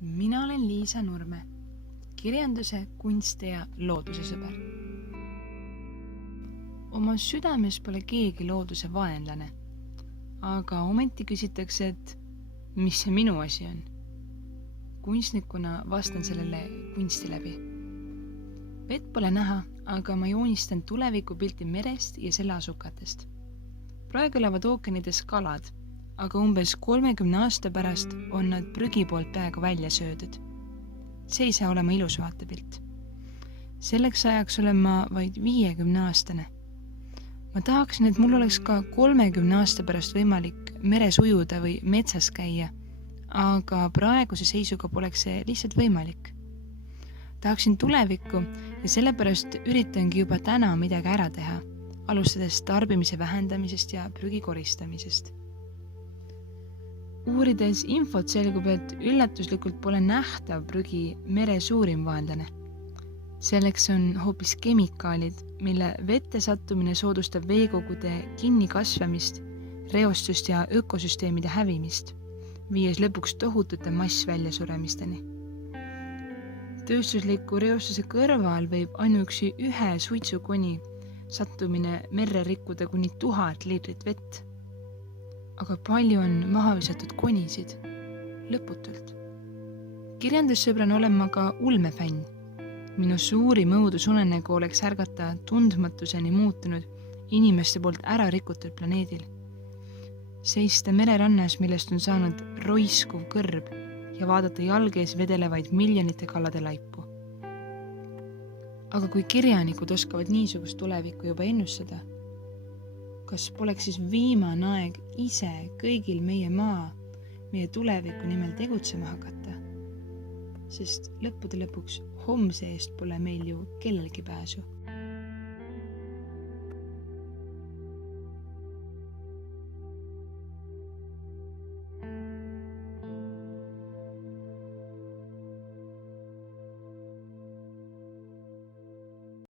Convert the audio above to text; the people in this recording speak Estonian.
Mina olen Liisa Nurme, kirjanduse, kunsti ja looduse sõber. Oma südames pole keegi looduse vaenlane, aga ometi küsitakse, et mis see minu asi on. Kunstnikuna vastan sellele kunsti läbi. Vett pole näha, aga ma joonistan tulevikupilti merest ja selle asukatest. Praegu elavad ookeanides kalad, aga umbes 30 aasta pärast on nad prügi poolt peaaegu välja söödud. See ei saa olema ilus vaatepilt. Selleks ajaks olen ma vaid 50-aastane. Ma tahaksin, et mul oleks ka 30 aasta pärast võimalik meres ujuda või metsas käia, aga praeguse seisuga poleks see lihtsalt võimalik. Tahaksin tulevikku ja sellepärast üritangi juba täna midagi ära teha, alustades tarbimise vähendamisest ja prügi koristamisest. Uurides infot selgub, et üllatuslikult pole nähtav prügi mere suurim vaenlane. Selleks on hoopis kemikaalid, mille vette sattumine soodustab veekogude kinnikasvamist, reostust ja ökosüsteemide hävimist, viies lõpuks tohutute massväljasuremisteni. Tööstusliku reostuse kõrval võib ainuüksi ühe suitsukoni sattumine merre rikkuda kuni 1000 liitrit vett. Aga palju on maha visatud konisid, lõputult. Kirjandussõbrana olen ma ka ulmefänn. Minu suurim õudusunenägu oleks ärgata tundmatuseni muutunud inimeste poolt ära rikutud planeedil. Seista mererannas, millest on saanud roiskuv kõrb ja vaadata jalge ees vedelevaid miljonite kalade laipu. Aga kui kirjanikud oskavad niisugust tulevikku juba ennustada, kas poleks siis viimane aeg ise kõigil meie maa, meie tuleviku nimel tegutsema hakata? Sest lõppude lõpuks homse eest pole meil ju kellelgi pääsu.